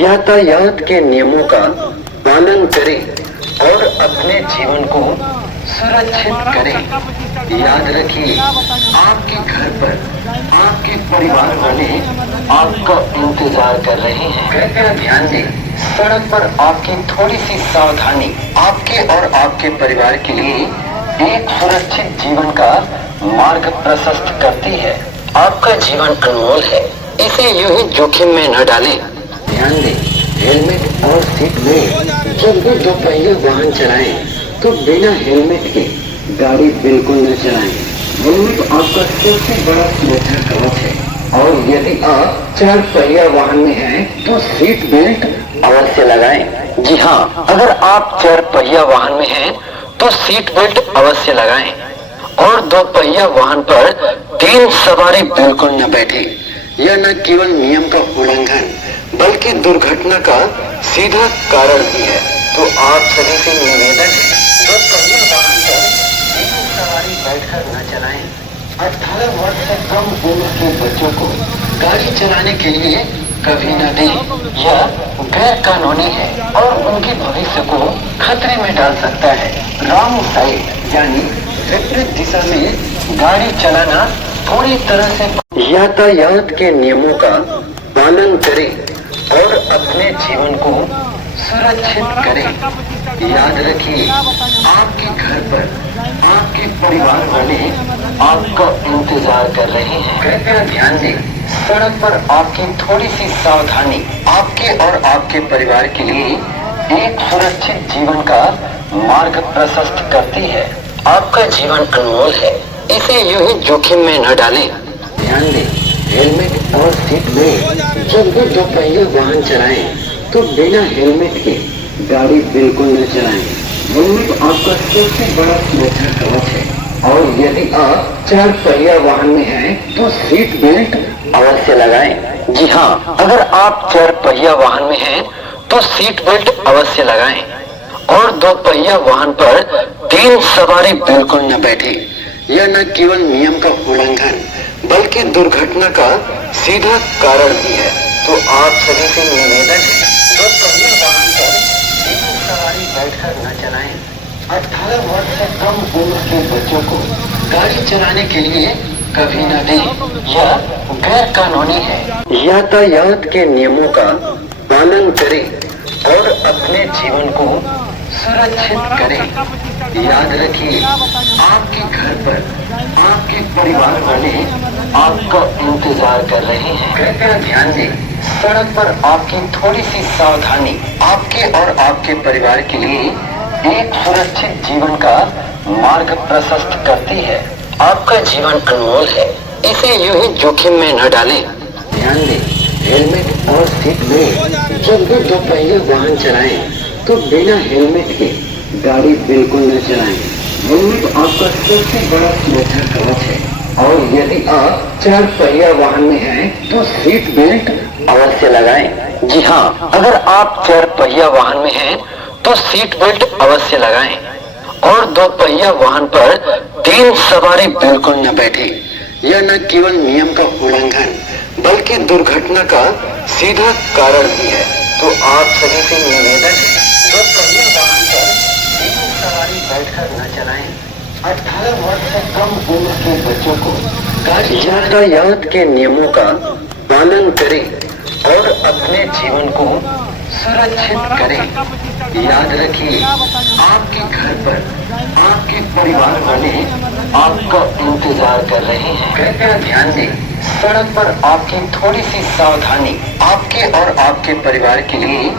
यातायात के नियमों का पालन करें और अपने जीवन को सुरक्षित करें। याद रखिए, आपके घर पर आपके परिवार वाले आपका इंतजार कर रहे हैं। कृपया ध्यान दें, सड़क पर आपकी थोड़ी सी सावधानी आपके और आपके परिवार के लिए एक सुरक्षित जीवन का मार्ग प्रशस्त करती है। आपका जीवन अनमोल है, इसे यूं ही जोखिम में न डालें। ध्यान दें, हेलमेट और सीट बेल्ट। जब भी दोपहिया वाहन चलाएं तो बिना हेलमेट के गाड़ी बिल्कुल न चलाएं। हेलमेट आपका सबसे बड़ा सुरक्षा कवच है, और यदि आप 4 पहिया वाहन में हैं तो सीट बेल्ट अवश्य लगाएं। जी हाँ, अगर आप 4 पहिया वाहन में हैं तो सीट बेल्ट अवश्य लगाएं, और 2 पहिया वाहन पर 3 सवारी बिल्कुल न बैठे। यह न केवल नियम का उल्लंघन बल्कि दुर्घटना का सीधा कारण भी है। तो आप सभी से निवेदन है, 2 पहिया वाहन पर 3 सवारी बैठकर न चलाएं। 18 वर्ष से कम उम्र के बच्चों को गाड़ी चलाने के लिए कभी न दें। यह गैर कानूनी है और उनके भविष्य को खतरे में डाल सकता है। रॉन्ग साइड यानी विपरीत दिशा में गाड़ी चलाना पूरी तरह से। यातायात के नियमों का पालन करें और अपने जीवन को सुरक्षित करें। याद रखिए, आपके घर पर आपके परिवार वाले आपका इंतजार कर रहे हैं। कृपया ध्यान दें, सड़क पर आपकी थोड़ी सी सावधानी आपके और आपके परिवार के लिए एक सुरक्षित जीवन का मार्ग प्रशस्त करती है। आपका जीवन अनमोल है, इसे यूं ही जोखिम में न डालें। ध्यान दें, हेलमेट और सीट बेल्ट। जब भी दोपहिया वाहन चलाएं तो बिना हेलमेट के गाड़ी बिल्कुल न चलाएं। हेलमेट आपका सबसे बड़ा सुरक्षा कवच है, और यदि आप 4 पहिया वाहन में हैं तो सीट बेल्ट अवश्य लगाएं। जी हाँ, अगर आप 4 पहिया वाहन में हैं तो सीट बेल्ट अवश्य लगाएं, और 2 पहिया वाहन पर 3 सवारी बिल्कुल न बैठे। यह न केवल नियम का उल्लंघन बल्कि दुर्घटना का सीधा कारण भी है। तो आप सभी से निवेदन है, 2 पहिया वाहन पर 3 सवारी बैठकर न चलाएं। 18 वर्ष से कम उम्र के बच्चों को गाड़ी चलाने के लिए कभी न दें। यह गैर कानूनी है। यातायात के नियमों का पालन करें और अपने जीवन को सुरक्षित करें। याद रखिए, आपके घर पर आपके परिवार वाले आपका इंतजार कर रहे हैं। कृपया ध्यान दें, सड़क पर आपकी थोड़ी सी सावधानी आपके और आपके परिवार के लिए एक सुरक्षित जीवन का मार्ग प्रशस्त करती है। आपका जीवन अनमोल है, इसे यूं ही जोखिम में न डालें। ध्यान दें, हेलमेट और सीट बेल्ट। जब भी दोपहिया वाहन चलाएं तो बिना हेलमेट के गाड़ी बिल्कुल न चलाएं। हेलमेट आपका सबसे बड़ा सुरक्षा कवच है, और यदि आप 4 पहिया वाहन में हैं तो सीट बेल्ट अवश्य लगाएं। जी हाँ, अगर आप 4 पहिया वाहन में हैं तो सीट बेल्ट अवश्य लगाएं, और 2 पहिया वाहन पर 3 सवारी बिल्कुल न बैठे। यह न केवल नियम का उल्लंघन बल्कि दुर्घटना का सीधा कारण भी है। तो आप सभी से निवेदन है, 2 पहिया वाहन पर 3 सवारी बैठकर न चलाएं। 18 वर्ष से कम उम्र के बच्चों को गाड़ी। यातायात के नियमों का पालन करें और अपने जीवन को सुरक्षित करें। याद रखिए, आपके घर पर आपके परिवार वाले आपका इंतजार कर रहे हैं। कृपया ध्यान दें, सड़क पर आपकी थोड़ी सी सावधानी आपके और आपके परिवार के लिए